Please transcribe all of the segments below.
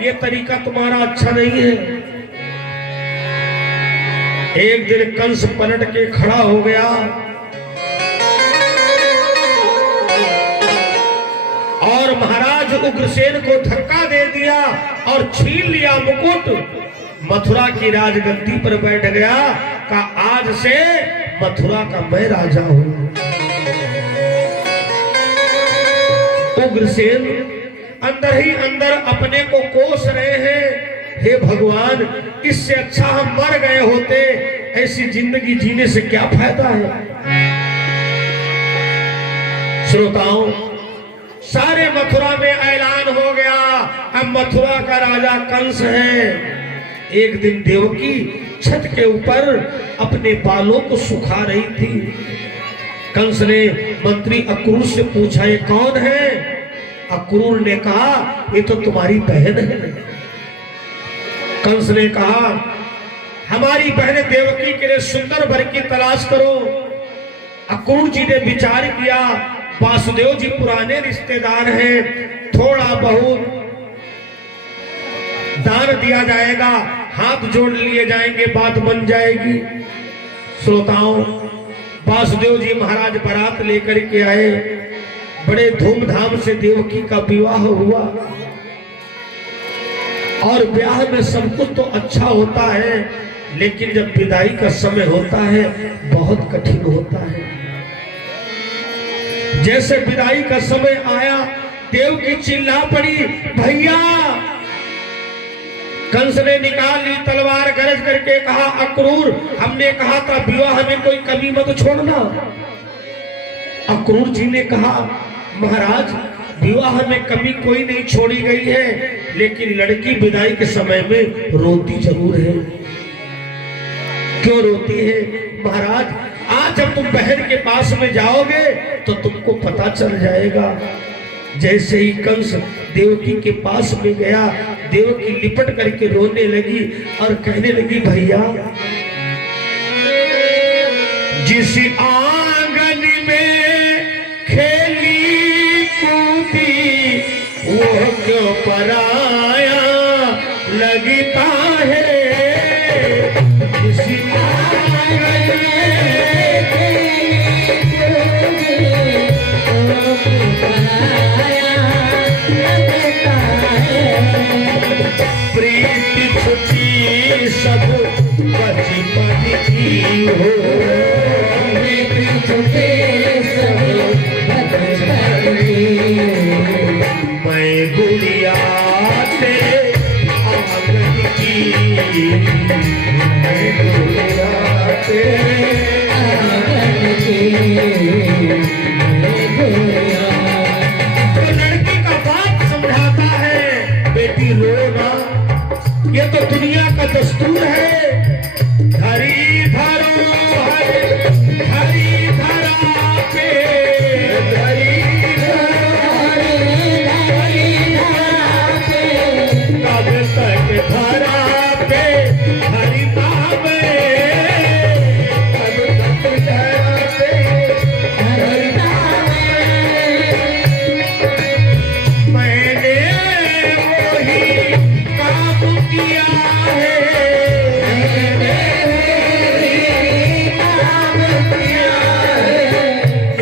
ये तरीका तुम्हारा अच्छा नहीं है। एक दिन कंस पलट के खड़ा हो गया और महाराज उग्रसेन को धक्का दे दिया और छीन लिया मुकुट। मथुरा की राजगद्दी पर बैठ गया का आज से मथुरा का मैं राजा हूं। उग्रसेन अंदर ही अंदर अपने को कोस रहे हैं, हे भगवान इससे अच्छा हम मर गए होते, ऐसी जिंदगी जीने से क्या फायदा है। श्रोताओं, सारे मथुरा में ऐलान हो गया अब मथुरा का राजा कंस है। एक दिन देवकी छत के ऊपर अपने बालों को सुखा रही थी। कंस ने मंत्री अक्रूर से पूछा ये कौन है। अक्रूर ने कहा ये तो तुम्हारी बहन है। कंस ने कहा हमारी बहन देवकी के लिए सुंदर वर की तलाश करो। अक्रूर जी ने विचार किया वासुदेव जी पुराने रिश्तेदार हैं, थोड़ा बहुत दान दिया जाएगा, हाथ जोड़ लिए जाएंगे, बात बन जाएगी। श्रोताओं, वासुदेव जी महाराज बारात लेकर के आए, बड़े धूमधाम से देवकी का विवाह हुआ। और ब्याह में सब कुछ तो अच्छा होता है, लेकिन जब विदाई का समय होता है बहुत कठिन होता है। जैसे विदाई का समय आया, देवकी चिल्ला पड़ी भैया। कंस ने निकाल ली तलवार, गरज करके कहा अक्रूर हमने कहा था विवाह में कोई कमी मत छोड़ना। अक्रूर जी ने कहा महाराज विवाह में कमी कोई नहीं छोड़ी गई है, लेकिन लड़की विदाई के समय में रोती जरूर है। क्यों रोती है महाराज? आज जब तुम बहन के पास में जाओगे तो तुमको पता चल जाएगा। जैसे ही कंस देवकी के पास में गया, देवकी लिपट करके रोने लगी और कहने लगी भैया जिस आंगन में खेली कूदी वो क्यों पराया लगता है। जिस आंगन में प्रीति छुटी सब बचपन की हो, प्रीति छुटी सब बचपन की। मैं गुड़िया तेरे आंगन की, मैं गुड़िया तेरे आंगन की, मैं गुड़िया। तो लड़की का बाप समझाता है बेटी रोना, ये तो दुनिया का दस्तूर है। धरी धरो हरी धरा पे, धरी तब तक धरा पे हरि नाम, तब तक धरा पे हरि नाम। मैंने वही काम किया है,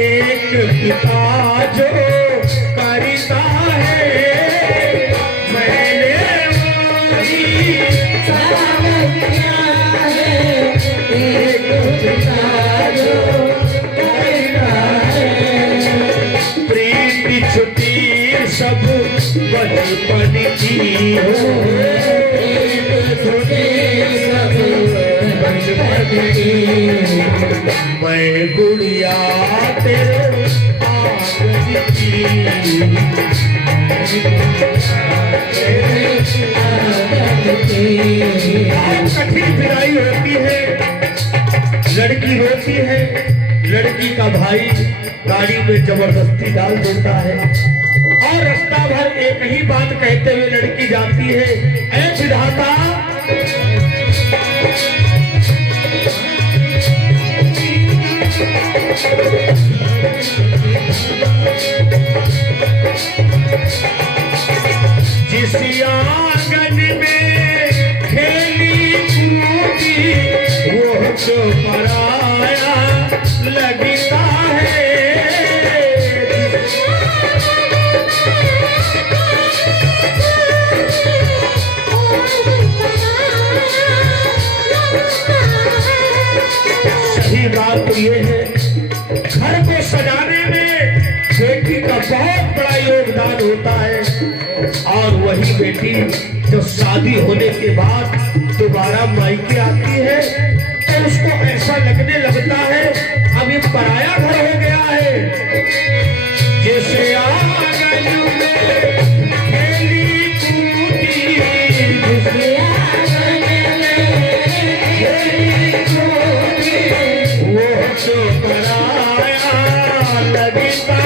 एक पिता जो करता है, मैंने वही काम किया है, एक पिता जो करता है। प्रीति छुटी सब बचपन की हो, प्रीति छुटी सब बचपन की। मैं गुड़िया तेरे आंगन की, कठिन विदाई होती है, लड़की रोती है, लड़की का भाई गाड़ी में जबरदस्ती डाल देता है और रास्ता भर एक ही बात कहते हुए लड़की जाती है, ऐ विधाता जिस आंगन में खेली कूदी वो तो पराया लगता है। सही बात तो ये है, घर को सजाने में बेटी का बहुत बड़ा योगदान होता है। और वही बेटी जो शादी होने के बाद दोबारा मायके आती है तो उसको ऐसा लगने लगता है अब ये पराया घर हो गया है। जैसे आंगन में खेली कूदी, जैसे आंगन में खेली कूदी वो तो पराया लगता है।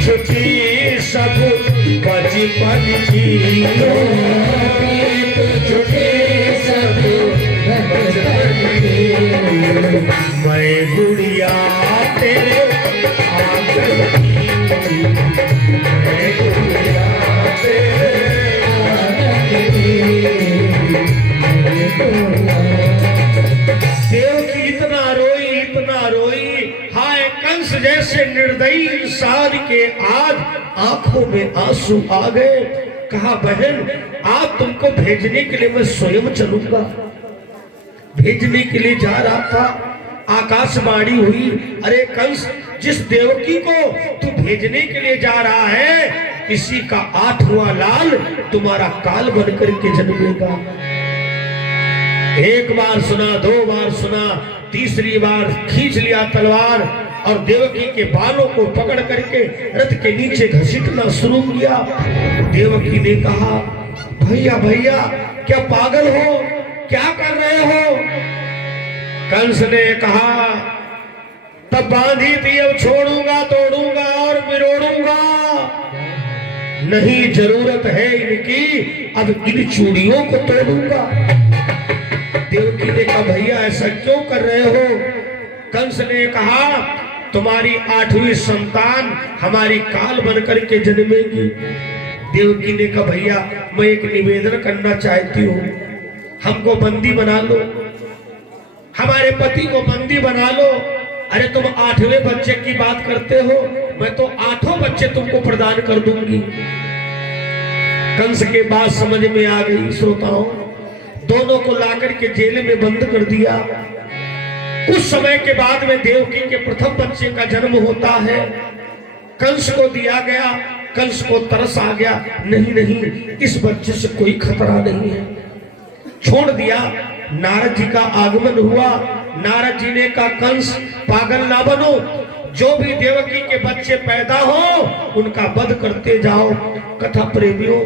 छुट्टी सब बचपन की, छुट्टी सब बचपन की, मैं गुड़िया तेरे आंगन की, मैं गुड़िया तेरे आंगन की। देवकी इतना रोई, हाय कंस जैसे निर्दयी इंसान के आज आंखों में आंसू आ गए। कहा बहन आज तुमको भेजने के लिए मैं स्वयं चलूंगा। भेजने के लिए जा रहा था, आकाशवाणी हुई, अरे कंस जिस देवकी को तू भेजने के लिए जा रहा है इसी का 8वां लाल तुम्हारा काल बनकर के जन्मेगा। एक बार सुना, 2 बार सुना, तीसरी बार खींच लिया तलवार और देवकी के बालों को पकड़ करके रथ के नीचे घसीटना शुरू किया। देवकी ने कहा भैया भैया क्या पागल हो, क्या कर रहे हो? कंस ने कहा तब बांधी थी अब छोड़ूंगा, तोड़ूंगा और बिरोड़ूंगा नहीं, जरूरत है इनकी अब इन चूड़ियों को तोड़ूंगा। देवकी ने कहा भैया ऐसा क्यों कर रहे हो? कंस ने कहा तुम्हारी 8वीं संतान हमारी काल बनकर के जन्मेगी। देवकी ने कहा भैया मैं एक निवेदन करना चाहती हूँ, हमको बंदी बना लो, हमारे पति को बंदी बना लो। अरे तुम 8वें बच्चे की बात करते हो, मैं तो 8 बच्चे तुमको प्रदान कर दूंगी। कंस के बात समझ में आ गई श्रोताओं, दोनों को लाकर के जेल में बंद कर दिया। कुछ समय के बाद में देवकी के प्रथम बच्चे का जन्म होता है। कंस को दिया गया, कंस को तरस आ गया, नहीं नहीं इस बच्चे से कोई खतरा नहीं है, छोड़ दिया। नारद जी का आगमन हुआ। नारद जी ने कहा कंस पागल ना बनो, जो भी देवकी के बच्चे पैदा हो उनका वध करते जाओ। कथा प्रेमियों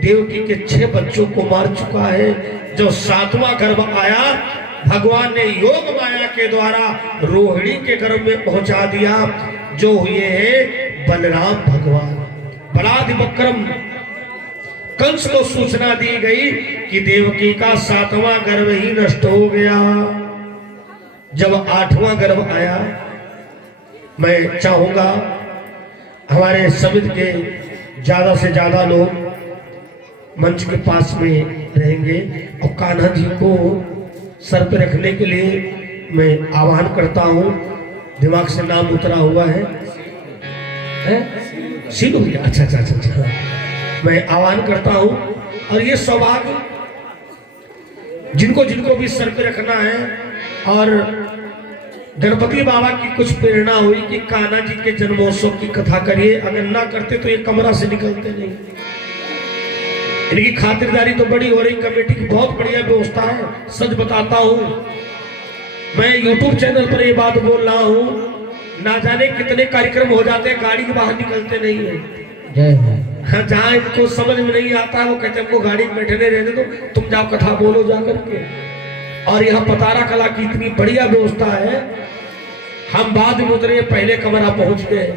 देवकी के 6 बच्चों को मार चुका है। जो 7वां गर्भ आया भगवान ने योग माया के द्वारा रोहिणी के गर्भ में पहुंचा दिया, जो हुए हैं बलराम भगवान। बलादि विक्रम कंस को सूचना दी गई कि देवकी का 7वां गर्भ ही नष्ट हो गया। जब 8वां गर्भ आया, मैं चाहूंगा हमारे समिति के ज्यादा से ज्यादा लोग मंच के पास में रहेंगे और कान्हा जी को सर पे रखने के लिए मैं आह्वान करता हूं। दिमाग से नाम उतरा हुआ है, सीधू भैया, अच्छा। मैं आह्वान करता हूं और ये सौभाग्य जिनको जिनको भी सर पे रखना है। और गणपति बाबा की कुछ प्रेरणा हुई कि कान्हा जी के जन्मोत्सव की कथा करिए, अगर ना करते तो ये कमरा से निकलते नहीं। इनकी खातिरदारी तो बड़ी हो रही, कमेटी की बहुत बढ़िया व्यवस्था है। सच बताता हूं, मैं YouTube चैनल पर ये बात बोल रहा हूं, ना जाने कितने कार्यक्रम हो जाते हैं, गाड़ी के बाहर निकलते नहीं है। हाँ, जहाँ इनको समझ में नहीं आता वो कहते हमको गाड़ी में बैठने रहने दो, तुम जाओ कथा बोलो जाकर के। और यहाँ पतारा कला की इतनी बढ़िया व्यवस्था है, हम बाद में उतरे पहले कमरा पहुंच गए।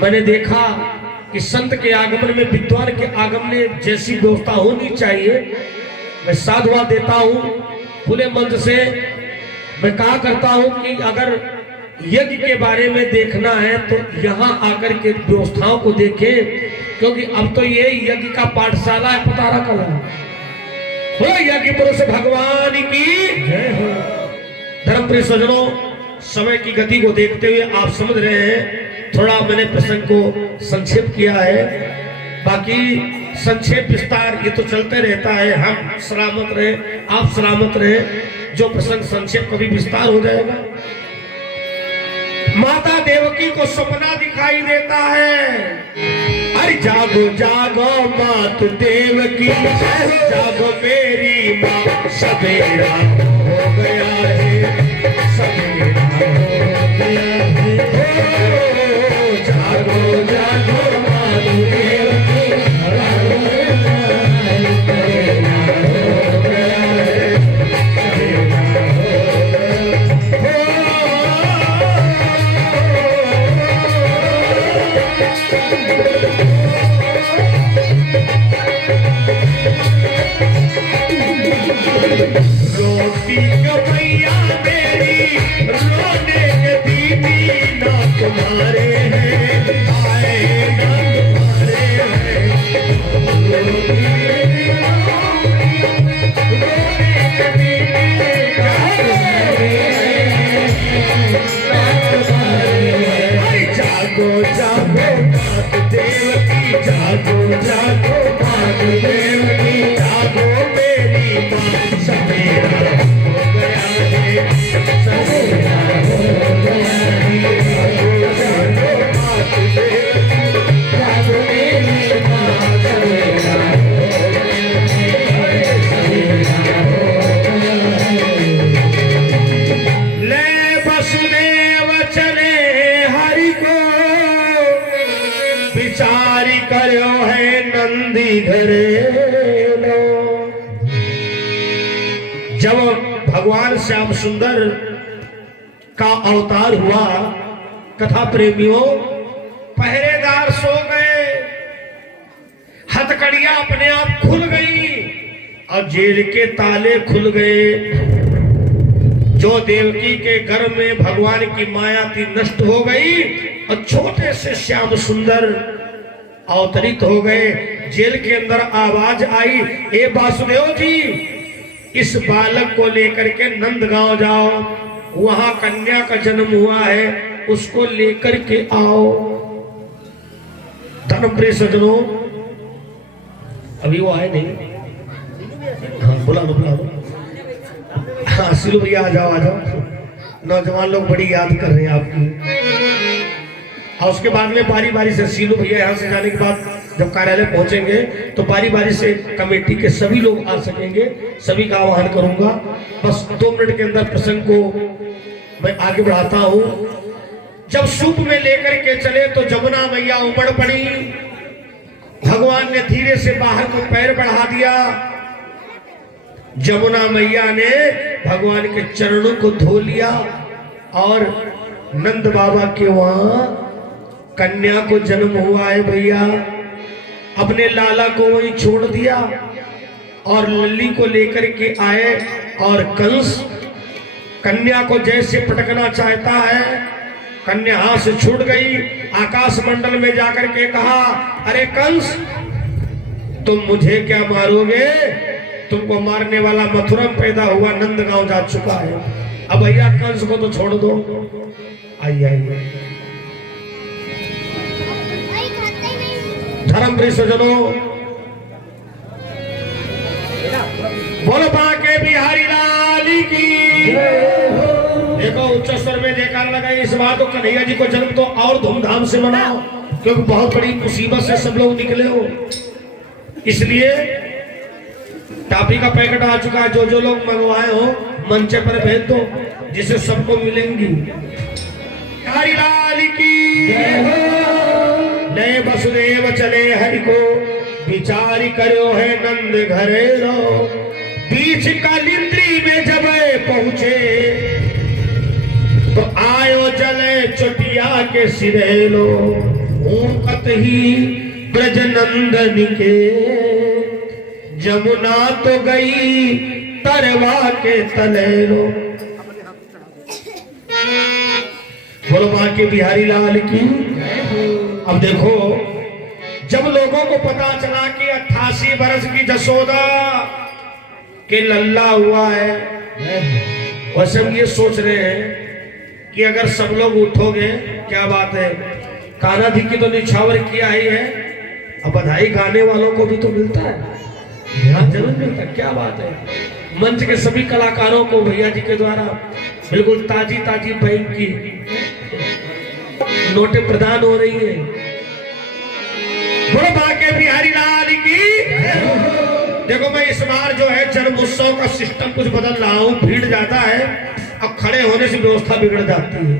मैंने देखा कि संत के आगमन में विद्वान के आगमन में जैसी व्यवस्था होनी चाहिए, मैं साधुवाद देता हूँ खुले मंच से। मैं कहा करता हूँ कि अगर यज्ञ के बारे में देखना है तो यहाँ आकर के व्यवस्थाओं को देखें, क्योंकि अब तो ये यज्ञ का पाठशाला है पतारा कला। हो यज्ञ पुरुष भगवान की जय हो। धर्मप्रिय सज्जनों, समय की गति को देखते हुए आप समझ रहे हैं, थोड़ा मैंने प्रसंग को संक्षेप किया है, बाकी संक्षेप विस्तार ये तो चलते रहता है। हम सलामत रहे, आप सलामत रहे, जो प्रसंग संक्षेप कभी विस्तार हो जाएगा। माता देवकी को सपना दिखाई देता है, अरे जागो जागो मात देवकी, जागो मेरी माँ, सवेरा हो गया है, सवेरा हो गया है, जागो जागो मात देवकी, रोटी कमैया मेरी रोने दीदी ना तुम्हारे हैं, आए ना तुम्हारे हैं, रोने दीदी ना तुम्हारे हैं, जागो जागो मात देवकी, जागो जागो मात देवकी, जागो मेरी माँ, सवेरा हो गया है, सवेरा हो गया है, जागो जागो मात देवकी, जागो मेरी माँ, सवेरा हो गया है, सवेरा हो गया है। ले वसुदेव चले हरि को, विचारी करो है नंदी घरे। जब भगवान श्याम सुंदर का अवतार हुआ, कथा प्रेमियों, पहरेदार सो गए, हथकड़ियां अपने आप खुल गई और जेल के ताले खुल गए। जो देवकी के गर्भ में भगवान की माया थी नष्ट हो गई और छोटे से श्याम सुंदर अवतरित हो गए। जेल के अंदर आवाज आई, ए वासुदेव जी, इस बालक को लेकर के नंदगांव जाओ, वहां कन्या का जन्म हुआ है, उसको लेकर के आओ। धर्मप्रिय सज्जनों, अभी वो आए नहीं, हाँ बुला लो बुला लो, हाँ सिलू भैया आ जाओ आ जाओ, नौजवान लोग बड़ी याद कर रहे हैं आपकी। और उसके बाद में बारी बारी से सीलू भैया यहाँ से जाने के बाद जब कार्यालय पहुंचेंगे तो बारी बारी से कमेटी के सभी लोग आ सकेंगे, सभी का आह्वान करूंगा। बस 2 मिनट के अंदर प्रसंग को मैं आगे बढ़ाता हूं। जब सूप में लेकर के चले तो जमुना मैया उमड़ पड़ी, भगवान ने धीरे से बाहर को पैर बढ़ा दिया, जमुना मैया ने भगवान के चरणों को धो लिया और नंद बाबा के वहां कन्या को जन्म हुआ है भैया। अपने लाला को वहीं छोड़ दिया और लल्ली को लेकर के आए और कंस कन्या को जैसे पटकना चाहता है, कन्या हाथ से छूट गई। आकाश मंडल में जाकर के कहा, अरे कंस, तुम मुझे क्या मारोगे? तुमको मारने वाला मथुरा में पैदा हुआ नंदगांव जा चुका है। अब भैया कंस को तो छोड़ दो। आइए आइए धर्मप्रिय सज्जनों, बोलो बांके बिहारी लाल की। देखो उच्च स्वर में जयकार लगाई। इस बार तो कन्हैया जी को जन्म तो और धूमधाम से मनाओ, क्योंकि बहुत बड़ी मुसीबत से सब लोग निकले हो। इसलिए टाफी का पैकेट आ चुका है, जो जो लोग मंगवाए हो मंचे पर भेज दो, जिसे सबको मिलेंगी। बिहारी लाल की नए वसुदेव चले हरि को, विचारी करो है नंद घरे रो। बीच कालिंद्री में जब पहुंचे तो आयो जले चोटिया के सिरे लो। ऊकत ही ब्रज नंदन के, जमुना तो गई तरवा के तले लो। बोलो बांके बिहारी लाल की। अब देखो, जब लोगों को पता चला कि 88 बरस की जसोदा के लल्ला हुआ है, वैसे हम ये सोच रहे हैं कि अगर सब लोग उठोगे, क्या बात है, कान्हा जी की तो निछावर किया ही है, अब बधाई गाने वालों को भी तो मिलता है, ध्यान जरूर मिलता है। क्या बात है, मंच के सभी कलाकारों को भैया जी के द्वारा बिल्कुल ताजी ताजी बैंक की नोटें प्रदान हो रही है। बोलो बांके बिहारी लाल की। देखो, मैं इस बार जो है जन्म उत्सव का सिस्टम कुछ बदल रहा हूँ, भीड़ जाता है, अब खड़े होने से व्यवस्था बिगड़ जाती है।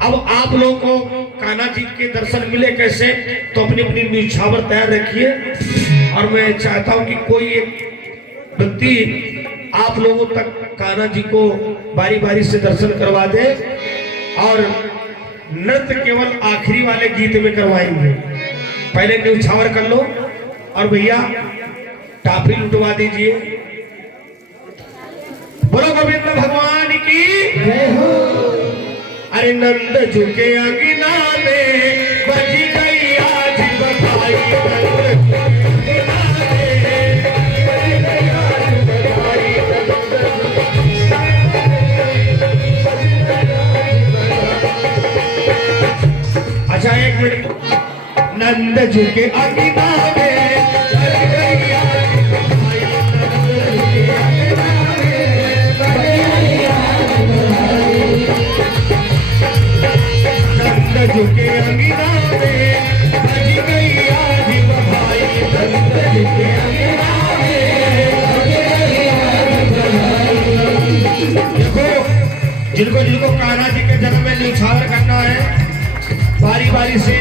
अब आप लोगों को कान्हा जी के दर्शन मिले कैसे, तो अपनी अपनी निछावर तैयार रखिए, और मैं चाहता हूं कि कोई एक व्यक्ति आप लोगों तक कान्हा जी को बारी बारी से दर्शन करवा दे, और नृत्य केवल आखिरी वाले गीत में करवाएंगे। पहले निछावर कर लो, और भैया टाफी लुटवा दीजिए। बोलो गोविंद भगवान की जय हो। अरे नंद झुके अंगना में बजी गई आज बधाई, अच्छा एक मिनट, नंद झुके अंगना में बजी गई आज बधाई, नंद झुके अंगना में बजी गई आज बधाई, नंद झुके अंगना में बजी गई आज बधाई। देखो, जिनको जिनको कान्हा जी के जन्म में निछावर करना है, बारी बारी से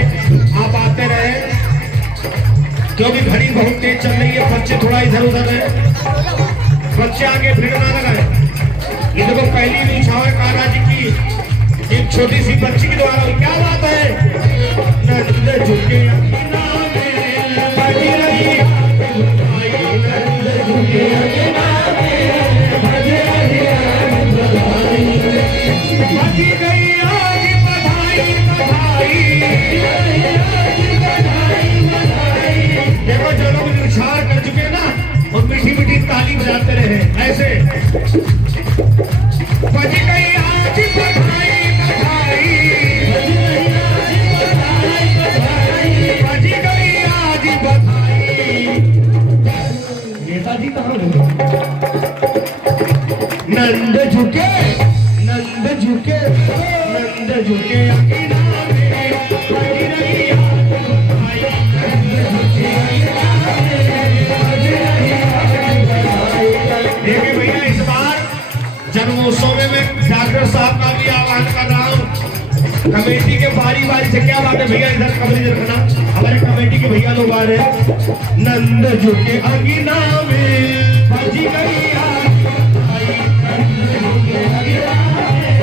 आप आते रहे, क्योंकि घड़ी बहुत तेज चल रही है, बच्चे थोड़ा इधर उधर है, बच्चे आगे भीड़ ना लगाए। ये देखो, पहली निछावर कान्हा जी की एक छोटी सी बच्ची के द्वारा, क्या बात है, नंद झुके अंगना में बजी रही नंद झुके अंगना में बजी गई आज बधाई बधाई। देखो, जो लोग निछावर कर चुके ना, और मीठी मीठी ताली बजाते रहे ऐसे, बजी गई आज बधाई बजी गई आज बधाई। नेताजी कहाँ हो? नंद झुके नंद झुके नंद झुके अंगना में बजी रही आज बधाई, नंद झुके अंगना में बजी रही आज बधाई। देखिए भैया, इस बार जन्मोत्सव में मैं डॉक्टर साहब का भी आह्वान कर रहा हूँ, कमेटी के बारी बारी से, क्या बात है भैया, इधर कवरेज रखना, हमारे कमेटी के भैया लोग आ रहे हैं। नंद झुके अंगना में बजी गई आज बधाई, नंद झुके अंगना में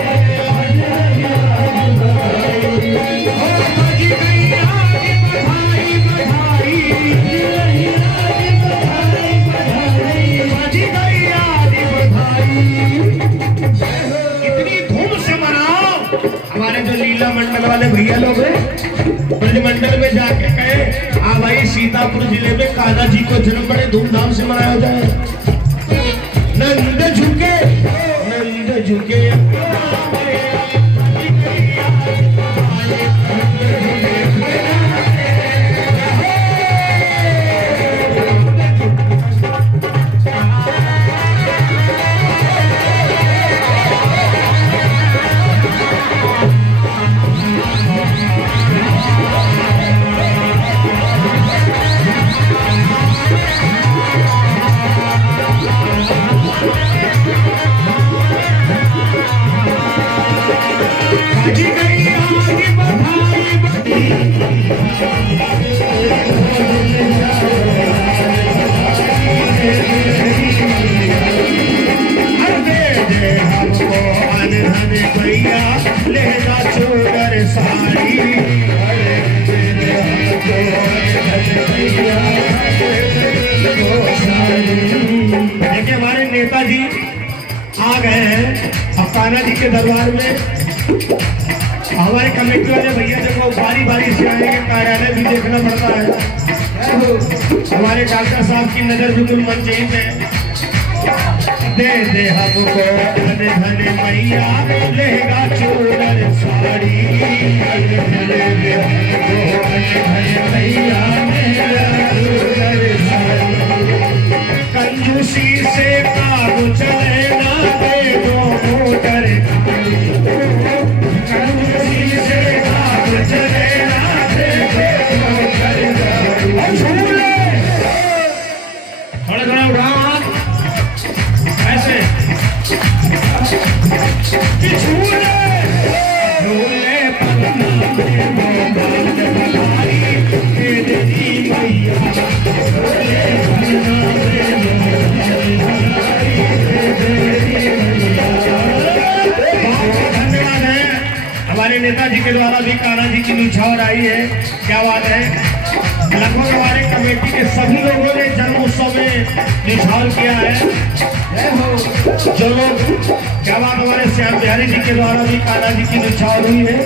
बजी गई आज बधाई बधाई, बजी गई आज बधाई। इतनी धूम से मनाओ। हमारे जो लीला मंडल वाले भैया लोग हैं, ब्रज मंडल में जाके कहे, हाँ भाई, सीतापुर जिले में कान्हा जी को जन्म बड़े धूमधाम से मनाया जाए। नंद झुके नंद झुके देखिए, हमारे नेताजी आ गए हैं अब कान्हा जी के दरबार में। हमारे कमेटी वाले भैया देखो बारी बारी से आएंगे, कार्यालय भी देखना पड़ता है। हमारे डॉक्टर साहब की नजर बिल्कुल मंजीत है। दे दे हमको धन धन मैया लेगा चूड़र साड़ी, दे दे हमको धन धन मैया लेगा चूड़र साड़ी। कंजूसी से काम चले ना दे दो मोटर, कंजूसी से काम चले ना दे दो मोटर। झूले थोड़ा थोड़ा उड़ा ऐसे झूले झूले पन्ना में मोबाइल बिहारी दे देती मैया, झूले पन्ना में मोबाइल बिहारी दे देती मैया। धन्यवाद है हमारे नेताजी के द्वारा भी कान्हा जी की निछावर आई है। क्या बात है। लगभग हमारे कमेटी के सभी लोगों ने जन्म उत्सव में निछावर किया है। जो लोग क्या बात हमारे श्याम बिहारी जी के द्वारा भी कान्हा जी की निछावर हुई है।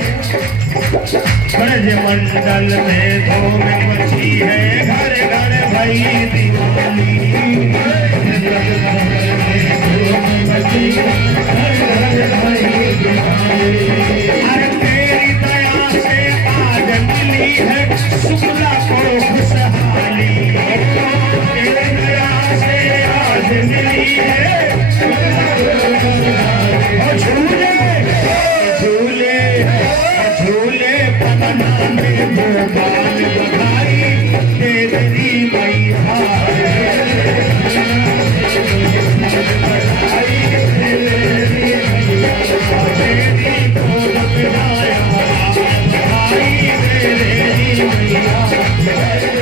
ब्रज मंडल में धूम मची है, घर घर भई दिवाली, अरे तेरी दया से आज मिली है शुक्ला को खुशहाली, तेरी दया से आज मिली है। झूले झूले झूले पन्ना में मोबाइल बधाई दे देती मैया, Hare